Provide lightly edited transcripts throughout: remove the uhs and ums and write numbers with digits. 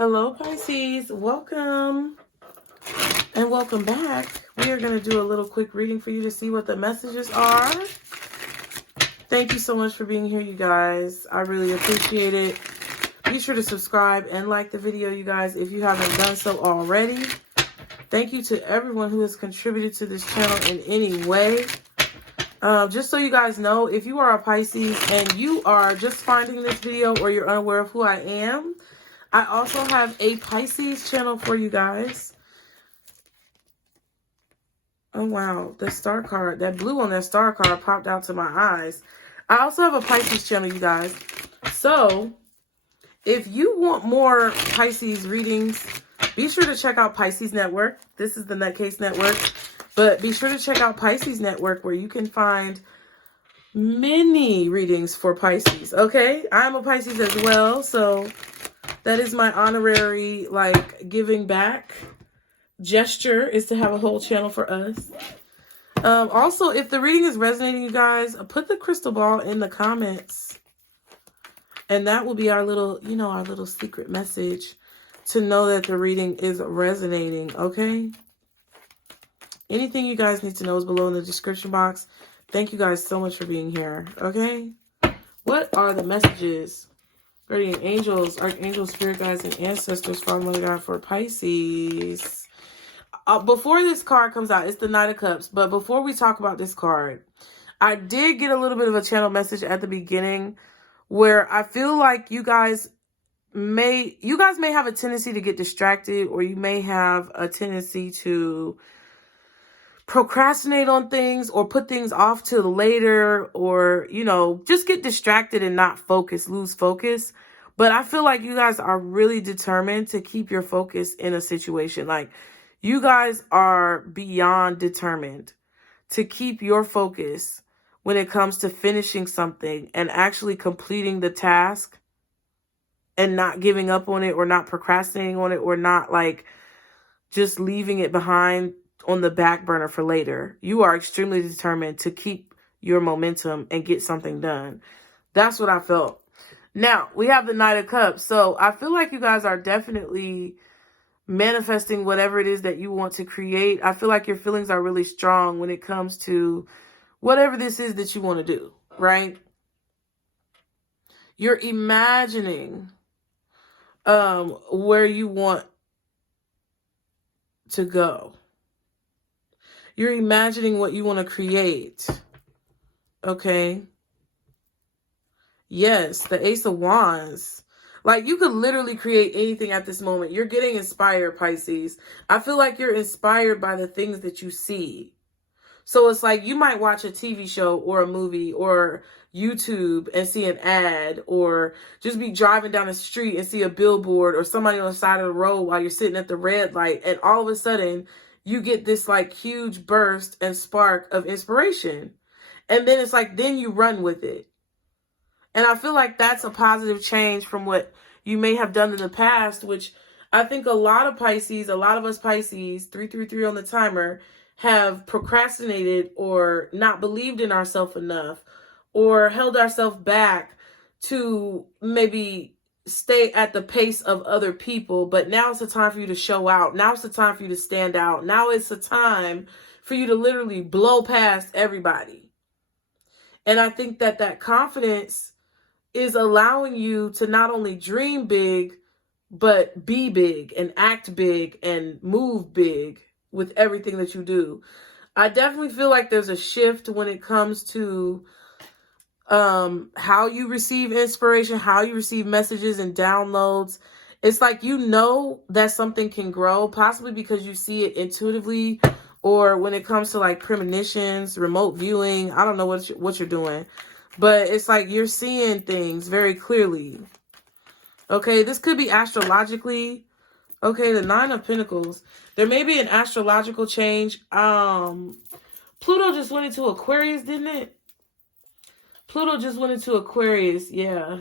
Hello, Pisces. Welcome and welcome back. We are going to do a little quick reading for you to see what the messages are. Thank you so much for being here, you guys. I really appreciate it. Be sure to subscribe and like the video, you guys, if you haven't done so already. Thank you to everyone who has contributed to this channel in any way. Just so you guys know, if you are a Pisces and you are just finding this video or you're unaware of who I am, I also have a Pisces channel for you guys. Oh, wow. The star card, that blue on that star card popped out to my eyes. I also have a Pisces channel, you guys. So, if you want more Pisces readings, be sure to check out Pisces Network. This is the Nutcase Network. But be sure to check out Pisces Network where you can find many readings for Pisces. Okay? I'm a Pisces as well, so that is my honorary, giving back gesture, is to have a whole channel for us. Also, if the reading is resonating, you guys, put the crystal ball in the comments. And that will be our little, our little secret message to know that the reading is resonating, okay? Anything you guys need to know is below in the description box. Thank you guys so much for being here, okay? What are the messages? Guardian angels, archangels, spirit guides, and ancestors, Father, Mother, God, for Pisces. Before this card comes out, it's the Knight of Cups. But before we talk about this card, I did get a little bit of a channel message at the beginning where I feel like you guys may have a tendency to get distracted, or you may have a tendency to procrastinate on things or put things off till later, or, just get distracted and not focus, lose focus. But I feel like you guys are really determined to keep your focus in a situation. Like, you guys are beyond determined to keep your focus when it comes to finishing something and actually completing the task and not giving up on it, or not procrastinating on it, or not just leaving it behind on the back burner for later. You are extremely determined to keep your momentum and get something done. That's what I felt. Now, we have the Knight of Cups. So I feel like you guys are definitely manifesting whatever it is that you want to create. I feel like your feelings are really strong when it comes to whatever this is that you want to do, right? You're imagining where you want to go. You're imagining what you want to create. Okay. Yes, the Ace of Wands. Like, you could literally create anything at this moment. You're getting inspired, Pisces. I feel like you're inspired by the things that you see. So it's like you might watch a TV show or a movie or YouTube and see an ad, or just be driving down the street and see a billboard or somebody on the side of the road while you're sitting at the red light. And all of a sudden, you get this huge burst and spark of inspiration. And then it's then you run with it. And I feel like that's a positive change from what you may have done in the past, which I think a lot of us Pisces, 333 on the timer, have procrastinated or not believed in ourselves enough, or held ourselves back to maybe stay at the pace of other people. But now it's the time for you to show out. Now it's the time for you to stand out. Now it's the time for you to literally blow past everybody. And I think that confidence is allowing you to not only dream big, but be big and act big and move big with everything that you do. I definitely feel like there's a shift when it comes to how you receive inspiration, how you receive messages and downloads. It's like that something can grow, possibly because you see it intuitively, or when it comes to premonitions, remote viewing. I don't know what you're doing, but it's like you're seeing things very clearly. Okay, this could be astrologically. Okay, the Nine of Pentacles. There may be an astrological change. Pluto just went into Aquarius, didn't it? Pluto just went into Aquarius, yeah.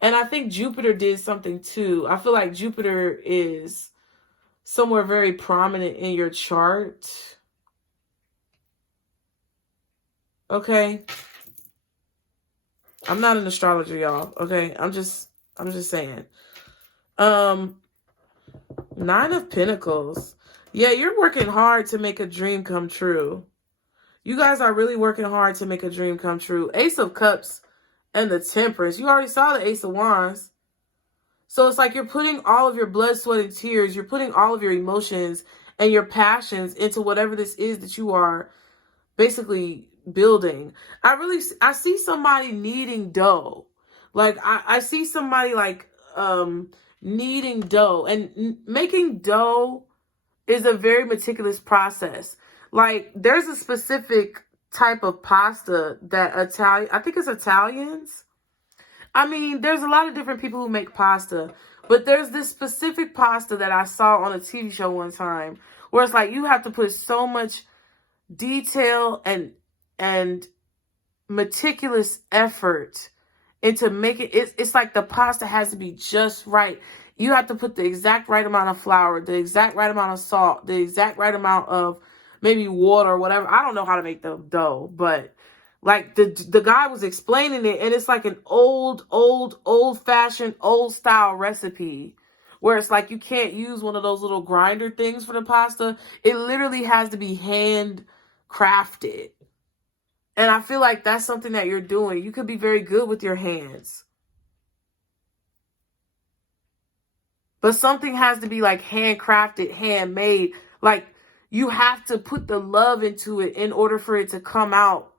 And I think Jupiter did something too. I feel like Jupiter is somewhere very prominent in your chart. Okay. I'm not an astrologer, y'all. Okay. I'm just saying. Nine of Pentacles. Yeah, you're working hard to make a dream come true. You guys are really working hard to make a dream come true. Ace of Cups and the Temperance. You already saw the Ace of Wands. So it's like you're putting all of your blood, sweat, and tears. You're putting all of your emotions and your passions into whatever this is that you are basically building. I see somebody needing dough. Like I see somebody like needing dough, and making dough is a very meticulous process. Like there's a specific type of pasta that I think it's Italians. I mean, there's a lot of different people who make pasta, but there's this specific pasta that I saw on a TV show one time where it's like you have to put so much detail and meticulous effort into making it. It's like the pasta has to be just right. You have to put the exact right amount of flour, the exact right amount of salt, the exact right amount of maybe water or whatever. I don't know how to make the dough, but like the guy was explaining it, and it's like an old-fashioned, old-style recipe where it's like you can't use one of those little grinder things for the pasta. It literally has to be hand crafted. And I feel like that's something that you're doing. You could be very good with your hands. But something has to be like handcrafted, handmade. Like you have to put the love into it in order for it to come out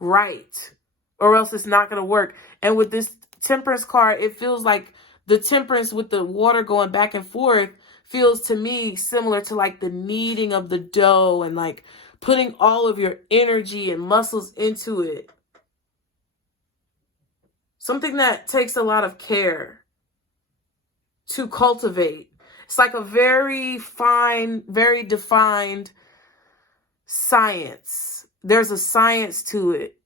right. Or else it's not going to work. And with this Temperance card, it feels like the temperance with the water going back and forth feels to me similar to like the kneading of the dough and like putting all of your energy and muscles into it. Something that takes a lot of care to cultivate. It's like a very fine, very defined science. There's a science to it.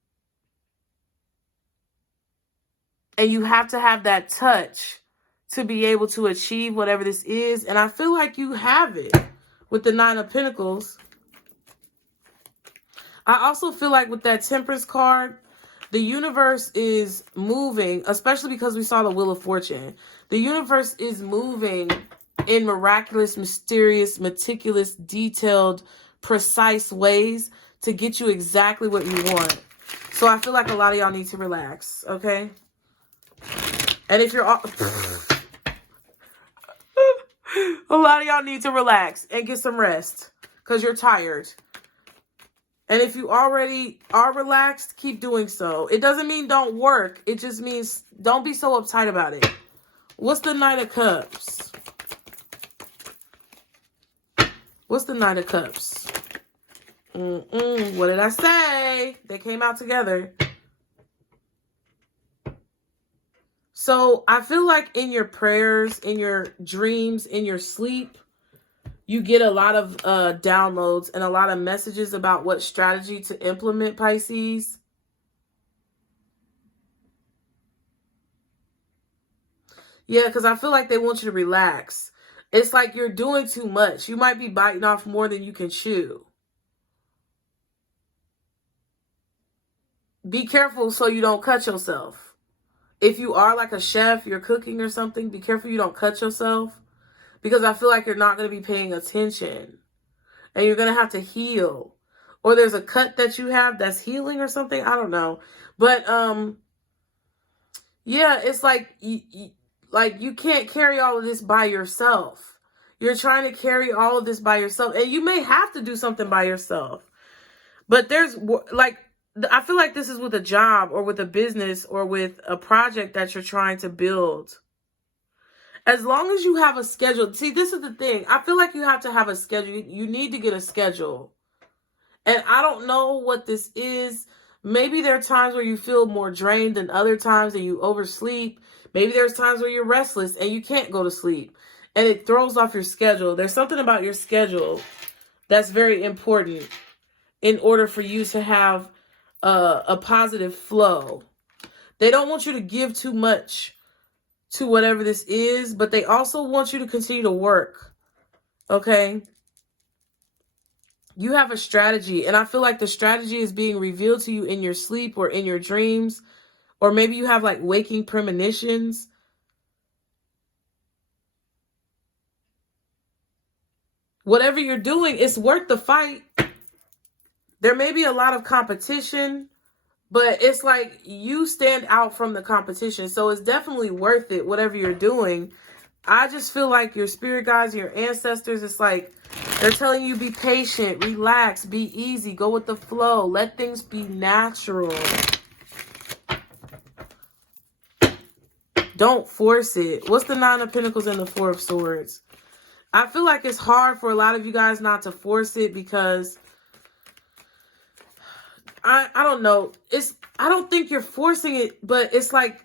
And you have to have that touch to be able to achieve whatever this is. And I feel like you have it with the Nine of Pentacles. I also feel like with that Temperance card, the universe is moving, especially because we saw the Wheel of Fortune. The universe is moving in miraculous, mysterious, meticulous, detailed, precise ways to get you exactly what you want. So I feel like a lot of y'all need to relax, okay? And if you're all... a lot of y'all need to relax and get some rest because you're tired. And if you already are relaxed, keep doing so. It doesn't mean don't work. It just means don't be so uptight about it. What's the Knight of Cups? What's the Knight of Cups? What did I say? They came out together. So I feel like in your prayers, in your dreams, in your sleep, you get a lot of downloads and a lot of messages about what strategy to implement, Pisces. Yeah, because I feel like they want you to relax. It's like you're doing too much. You might be biting off more than you can chew. Be careful so you don't cut yourself. If you are like a chef, you're cooking or something, be careful you don't cut yourself. Because I feel like you're not going to be paying attention. And you're going to have to heal. Or there's a cut that you have that's healing or something. I don't know. But, yeah, it's like you can't carry all of this by yourself. You're trying to carry all of this by yourself. And you may have to do something by yourself. But there's, like, I feel like this is with a job or with a business or with a project that you're trying to build. As long as you have a schedule. See, this is the thing. I feel like you have to have a schedule. You need to get a schedule. And I don't know what this is. Maybe there are times where you feel more drained than other times and you oversleep. Maybe there's times where you're restless and you can't go to sleep. And it throws off your schedule. There's something about your schedule that's very important in order for you to have a positive flow. They don't want you to give too much to whatever this is, but they also want you to continue to work. Okay? You have a strategy, and I feel like the strategy is being revealed to you in your sleep or in your dreams, or maybe you have like waking premonitions. Whatever you're doing, it's worth the fight. There may be a lot of competition, but it's like you stand out from the competition. So it's definitely worth it, whatever you're doing. I just feel like your spirit guides, your ancestors, it's like they're telling you be patient, relax, be easy, go with the flow, let things be natural. Don't force it. What's the Nine of Pentacles and the Four of Swords? I feel like it's hard for a lot of you guys not to force it because I don't know. I don't think you're forcing it, but it's like,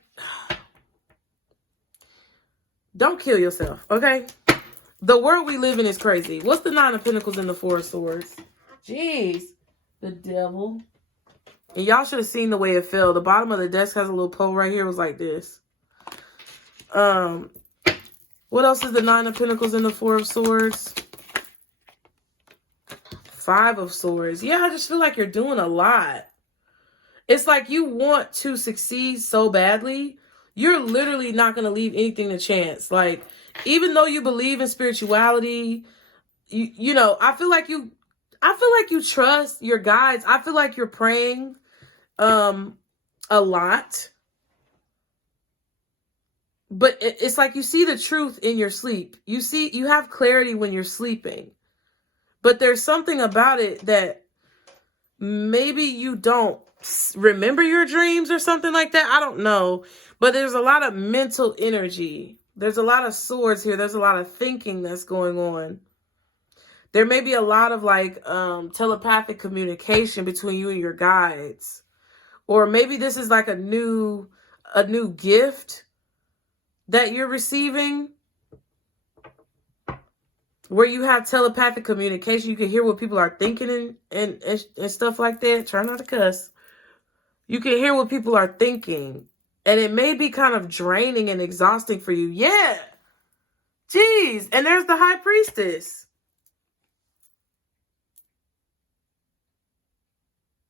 don't kill yourself, okay? The world we live in is crazy. What's the Nine of Pentacles and the Four of Swords? Jeez. The Devil. And y'all should have seen the way it fell. The bottom of the desk has a little pole right here. It was like this. What else is the Nine of Pentacles and the Four of Swords? Five of Swords. Yeah, I just feel like you're doing a lot. It's like you want to succeed so badly. You're literally not going to leave anything to chance. Like, even though you believe in spirituality, you know, I feel like you trust your guides. I feel like you're praying a lot. But it's like you see the truth in your sleep. You have clarity when you're sleeping. But there's something about it that maybe you don't remember your dreams or something like that. I don't know. But there's a lot of mental energy. There's a lot of swords here. There's a lot of thinking that's going on. There may be a lot of like telepathic communication between you and your guides. Or maybe this is like a new gift that you're receiving, where you have telepathic communication. You can hear what people are thinking and stuff like that. Try not to cuss. You can hear what people are thinking. And it may be kind of draining and exhausting for you. Yeah. Jeez. And there's the High Priestess.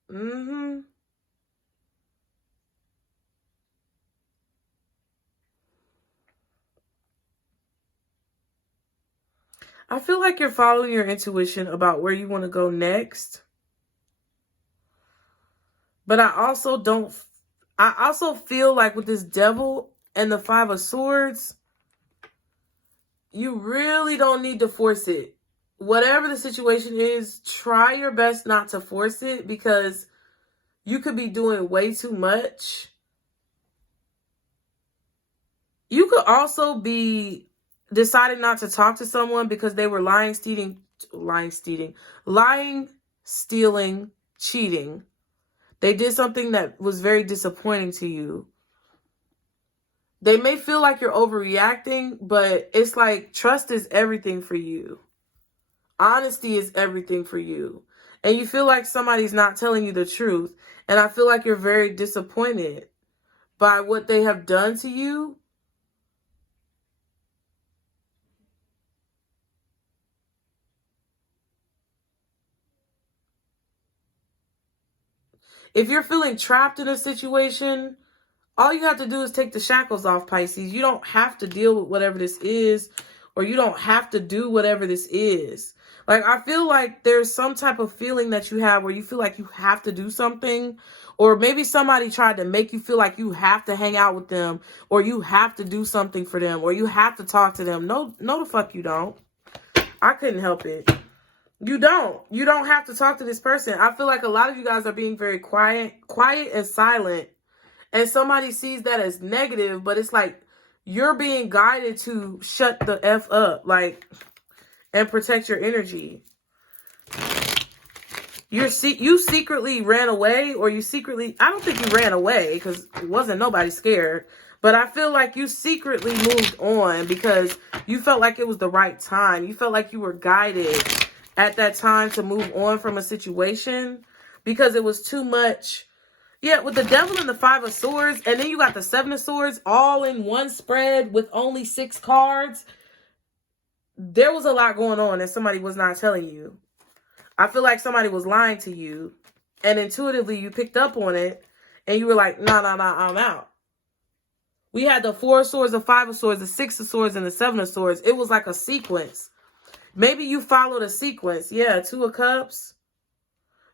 Mm-hmm. I feel like you're following your intuition about where you want to go next. But I also feel like with this Devil and the Five of Swords, you really don't need to force it. Whatever the situation is, try your best not to force it because you could be doing way too much. You could also be deciding not to talk to someone because they were lying, stealing, cheating. They did something that was very disappointing to you. They may feel like you're overreacting, but it's like trust is everything for you. Honesty is everything for you. And you feel like somebody's not telling you the truth. And I feel like you're very disappointed by what they have done to you. If you're feeling trapped in a situation, all you have to do is take the shackles off, Pisces. You don't have to deal with whatever this is, or you don't have to do whatever this is. Like, I feel like there's some type of feeling that you have where you feel like you have to do something, or maybe somebody tried to make you feel like you have to hang out with them, or you have to do something for them, or you have to talk to them. No, the fuck you don't. I couldn't help it. You don't. You don't have to talk to this person. I feel like a lot of you guys are being very quiet and silent. And somebody sees that as negative, but it's like you're being guided to shut the F up, like, and protect your energy. You secretly ran away, or I don't think you ran away because it wasn't nobody scared. But I feel like you secretly moved on because you felt like it was the right time. You felt like you were guided at that time to move on from a situation because it was too much. Yeah, with the Devil and the Five of Swords, and then you got the Seven of Swords all in one spread with only 6 cards. There was a lot going on that somebody was not telling you. I feel like somebody was lying to you, and intuitively you picked up on it, and you were like, nah, I'm out. We had the 4 of Swords, the 5 of Swords, the 6 of Swords, and the 7 of Swords. It was like a sequence. Maybe you followed a sequence. Yeah, Two of Cups.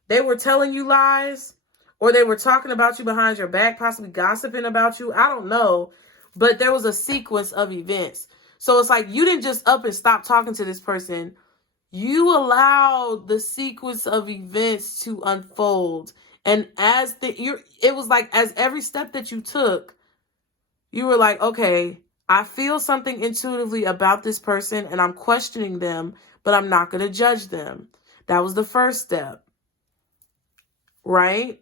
They were telling you lies, or they were talking about you behind your back, possibly gossiping about you. I don't know. But there was a sequence of events. So it's like you didn't just up and stop talking to this person. You allowed the sequence of events to unfold. And it was like as every step that you took, you were like, okay, I feel something intuitively about this person and I'm questioning them, but I'm not going to judge them. That was the first step, right?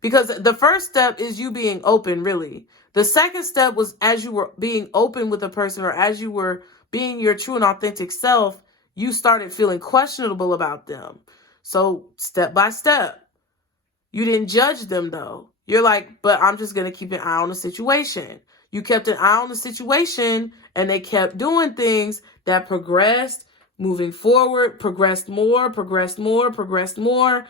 Because the first step is you being open, really. The second step was as you were being open with a person, or as you were being your true and authentic self, you started feeling questionable about them. So step by step, you didn't judge them though. You're like, but I'm just going to keep an eye on the situation. You kept an eye on the situation and they kept doing things that progressed, moving forward, progressed more, progressed more, progressed more.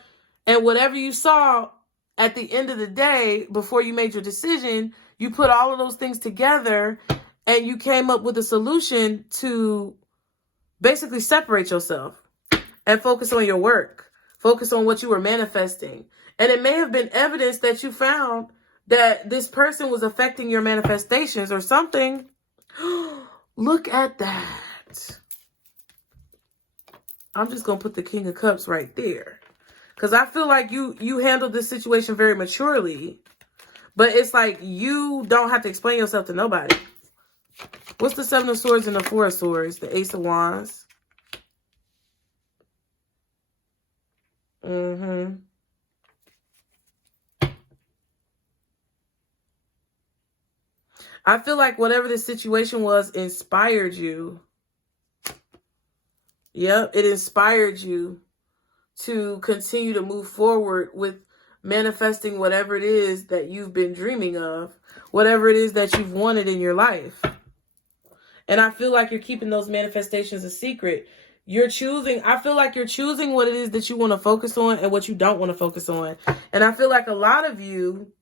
And whatever you saw at the end of the day, before you made your decision, you put all of those things together and you came up with a solution to basically separate yourself and focus on your work. Focus on what you were manifesting. And it may have been evidence that you found that this person was affecting your manifestations or something. Look at that. I'm just going to put the King of Cups right there. Because I feel like you handled this situation very maturely. But it's like you don't have to explain yourself to nobody. What's the Seven of Swords and the Four of Swords? The Ace of Wands. I feel like whatever the situation was inspired you. Yep, it inspired you to continue to move forward with manifesting whatever it is that you've been dreaming of, whatever it is that you've wanted in your life. And I feel like you're keeping those manifestations a secret. I feel like you're choosing what it is that you want to focus on and what you don't want to focus on. And I feel like a lot of you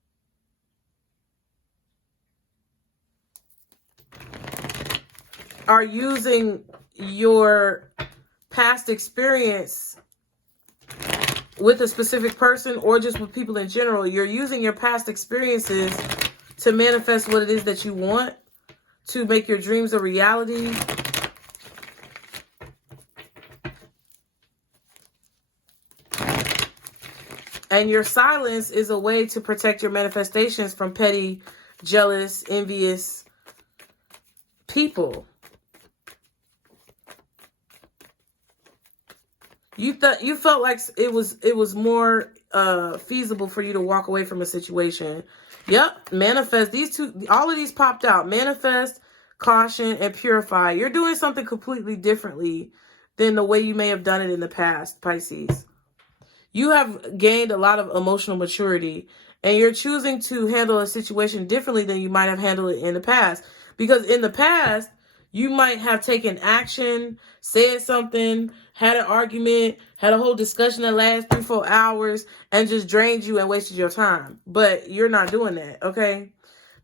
are using your past experience with a specific person or just with people in general. You're using your past experiences to manifest what it is that you want, to make your dreams a reality. And your silence is a way to protect your manifestations from petty, jealous, envious people. You felt like it was more feasible for you to walk away from a situation. Yep, manifest. All of these popped out. Manifest, caution, and purify. You're doing something completely differently than the way you may have done it in the past, Pisces. You have gained a lot of emotional maturity, and you're choosing to handle a situation differently than you might have handled it in the past. Because in the past, you might have taken action, said something, had an argument, had a whole discussion that lasted 3-4 hours, and just drained you and wasted your time. But you're not doing that, okay?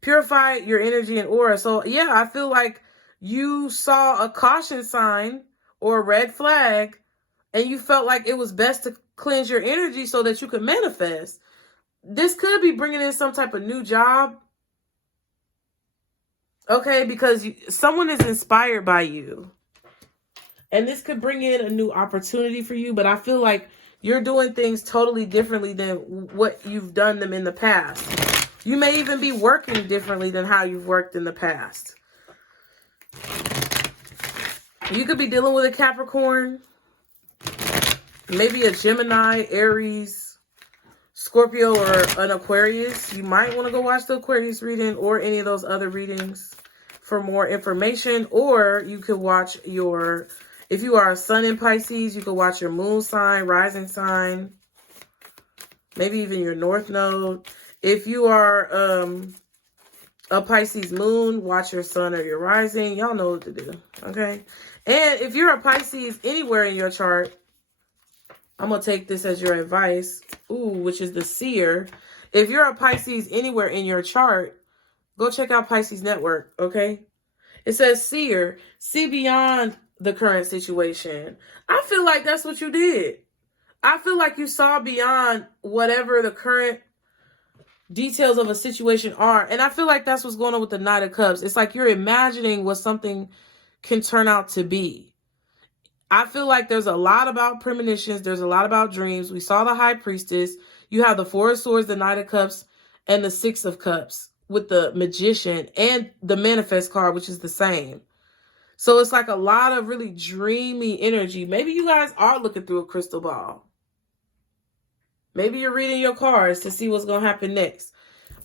Purify your energy and aura. So, yeah, I feel like you saw a caution sign or a red flag, and you felt like it was best to cleanse your energy so that you could manifest. This could be bringing in some type of new job. Okay, because someone is inspired by you. And this could bring in a new opportunity for you. But I feel like you're doing things totally differently than what you've done them in the past. You may even be working differently than how you've worked in the past. You could be dealing with a Capricorn. Maybe a Gemini, Aries, Scorpio, or an Aquarius. You might want to go watch the Aquarius reading or any of those other readings for more information. Or you could watch if you are a Sun in Pisces, you could watch your moon sign, rising sign, maybe even your North Node. If you are a Pisces moon, watch your sun or your rising. Y'all know what to do, okay? And if you're a Pisces anywhere in your chart, I'm going to take this as your advice, which is the seer. If you're a Pisces anywhere in your chart, go check out Pisces Network, okay? It says seer, see beyond the current situation. I feel like that's what you did. I feel like you saw beyond whatever the current details of a situation are. And I feel like that's what's going on with the Knight of Cups. It's like you're imagining what something can turn out to be. I feel like there's a lot about premonitions. There's a lot about dreams. We saw the High Priestess. You have the Four of Swords, the Knight of Cups, and the Six of Cups with the Magician and the Manifest card, which is the same. So it's like a lot of really dreamy energy. Maybe you guys are looking through a crystal ball. Maybe you're reading your cards to see what's going to happen next.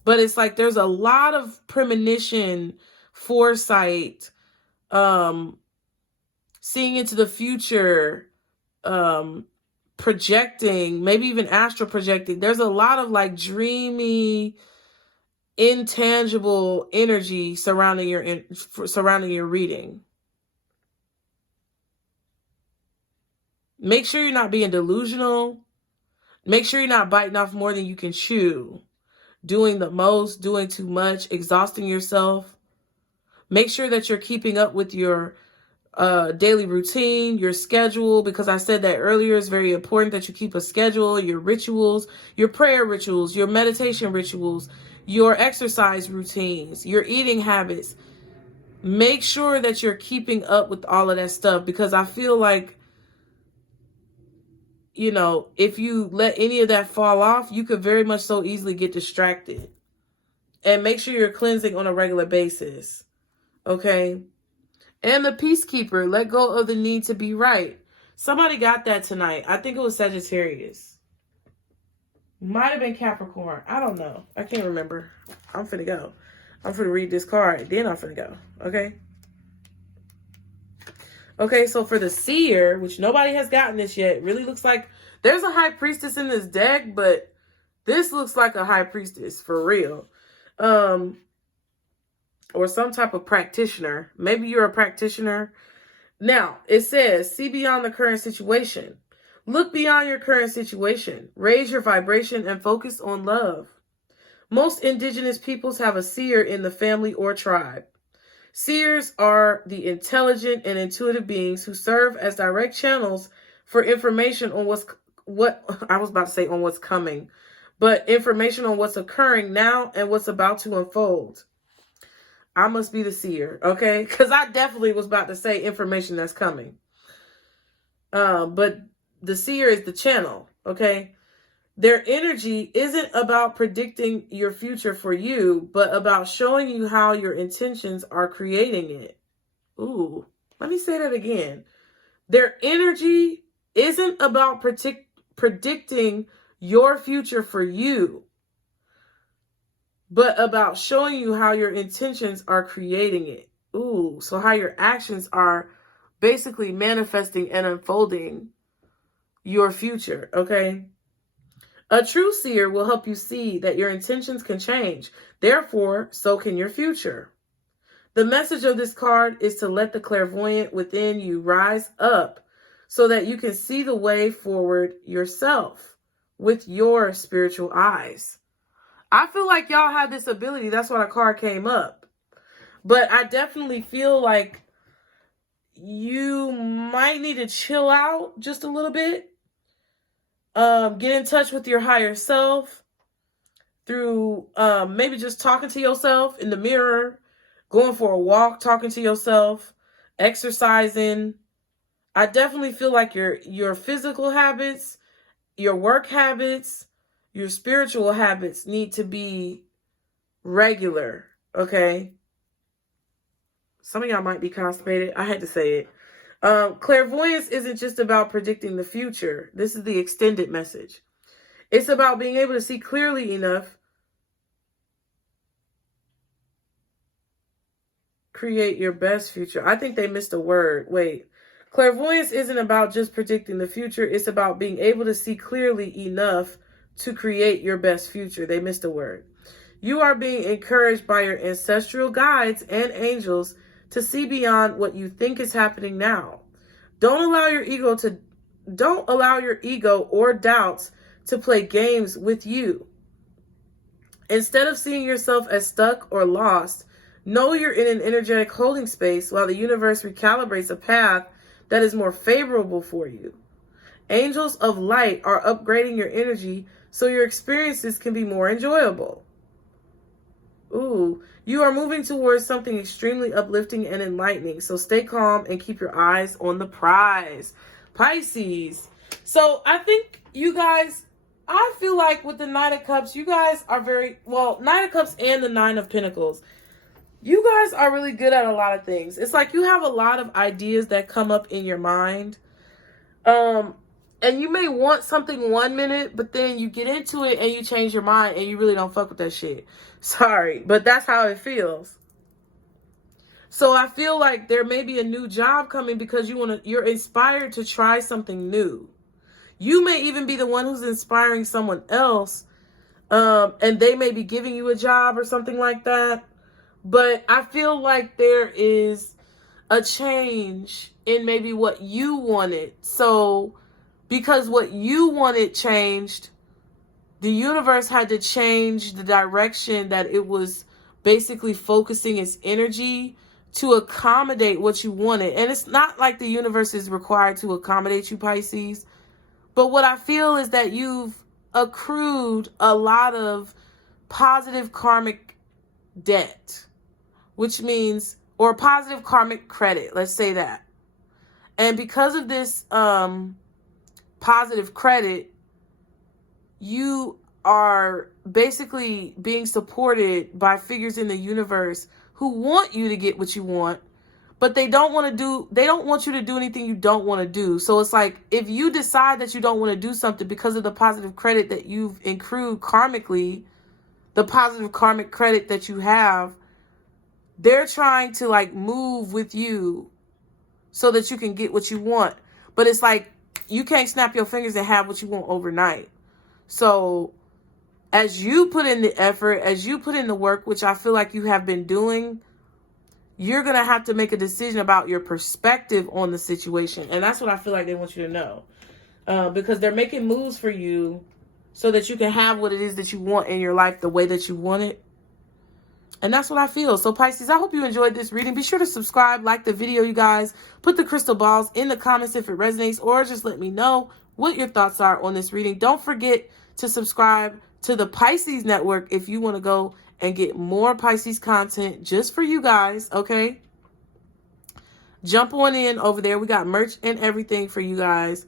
But it's like there's a lot of premonition, foresight, seeing into the future, projecting, maybe even astral projecting. There's a lot of like dreamy, intangible energy surrounding your reading. Make sure you're not being delusional. Make sure you're not biting off more than you can chew. Doing the most, doing too much, exhausting yourself. Make sure that you're keeping up with your daily routine, your schedule, because I said that earlier. It's very important that you keep a schedule, your rituals, your prayer rituals, your meditation rituals, your exercise routines, your eating habits. Make sure that you're keeping up with all of that stuff, because I feel like, you know, if you let any of that fall off, you could very much so easily get distracted. And make sure you're cleansing on a regular basis. Okay? And the Peacekeeper, let go of the need to be right. Somebody got that tonight. I think it was Sagittarius. Might have been Capricorn. I don't know. I can't remember. I'm finna go. I'm finna read this card. Then I'm finna go. Okay? Okay, so for the Seer, which nobody has gotten this yet, it really looks like there's a High Priestess in this deck, but this looks like a High Priestess for real. Or some type of practitioner. Maybe you're a practitioner. Now, it says, see beyond the current situation. Look beyond your current situation. Raise your vibration and focus on love. Most indigenous peoples have a seer in the family or tribe. Seers are the intelligent and intuitive beings who serve as direct channels for information on on what's coming, but information on what's occurring now and what's about to unfold. I must be the seer, okay? Because I definitely was about to say information that's coming. But the seer is the channel, okay? Their energy isn't about predicting your future for you, but about showing you how your intentions are creating it. Ooh, let me say that again. Their energy isn't about predicting your future for you, but about showing you how your intentions are creating it. Ooh, so how your actions are basically manifesting and unfolding your future, okay? A true seer will help you see that your intentions can change. Therefore, so can your future. The message of this card is to let the clairvoyant within you rise up so that you can see the way forward yourself with your spiritual eyes. I feel like y'all have this ability. That's why the card came up. But I definitely feel like you might need to chill out just a little bit. Get in touch with your higher self through maybe just talking to yourself in the mirror, going for a walk, talking to yourself, exercising. I definitely feel like your physical habits, your work habits, your spiritual habits need to be regular, okay? Some of y'all might be constipated. I had to say it. Clairvoyance isn't just about predicting the future. This is the extended message. It's about being able to see clearly enough. Create your best future. I think they missed a word. Wait. Clairvoyance isn't about just predicting the future. It's about being able to see clearly enough to create your best future. They missed a word. You are being encouraged by your ancestral guides and angels to see beyond what you think is happening now. Don't allow your ego or doubts to play games with you. Instead of seeing yourself as stuck or lost, know you're in an energetic holding space while the universe recalibrates a path that is more favorable for you. Angels of light are upgrading your energy so your experiences can be more enjoyable. Ooh, you are moving towards something extremely uplifting and enlightening. So stay calm and keep your eyes on the prize. Pisces. So I think you guys, I feel like with the Knight of Cups, you guys are very, well, Knight of Cups and the Nine of Pentacles, you guys are really good at a lot of things. It's like you have a lot of ideas that come up in your mind. And you may want something 1 minute, but then you get into it and you change your mind and you really don't fuck with that shit. Sorry, but that's how it feels. So I feel like there may be a new job coming because you're inspired to try something new. You may even be the one who's inspiring someone else, and they may be giving you a job or something like that. But I feel like there is a change in maybe what you wanted. So because what you wanted changed, the universe had to change the direction that it was basically focusing its energy to accommodate what you wanted. And it's not like the universe is required to accommodate you, Pisces. But what I feel is that you've accrued a lot of positive karmic debt, which means, or positive karmic credit, let's say that. And because of this positive credit, you are basically being supported by figures in the universe who want you to get what you want, but they don't want you to do anything you don't want to do. So it's like, if you decide that you don't want to do something because of the positive credit that you've accrued karmically, the positive karmic credit that you have, they're trying to like move with you so that you can get what you want. But it's like, you can't snap your fingers and have what you want overnight. So as you put in the effort, as you put in the work, which I feel like you have been doing, you're going to have to make a decision about your perspective on the situation. And that's what I feel like they want you to know. Because they're making moves for you so that you can have what it is that you want in your life the way that you want it. And that's what I feel. So Pisces, I hope you enjoyed this reading. Be sure to subscribe, like the video, you guys. Put the crystal balls in the comments if it resonates, or just let me know what your thoughts are on this reading. Don't forget to subscribe to the Pisces Network if you want to go and get more Pisces content just for you guys, okay? Jump on in over there. We got merch and everything for you guys.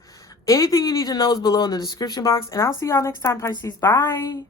Anything you need to know is below in the description box. And I'll see y'all next time, Pisces. Bye.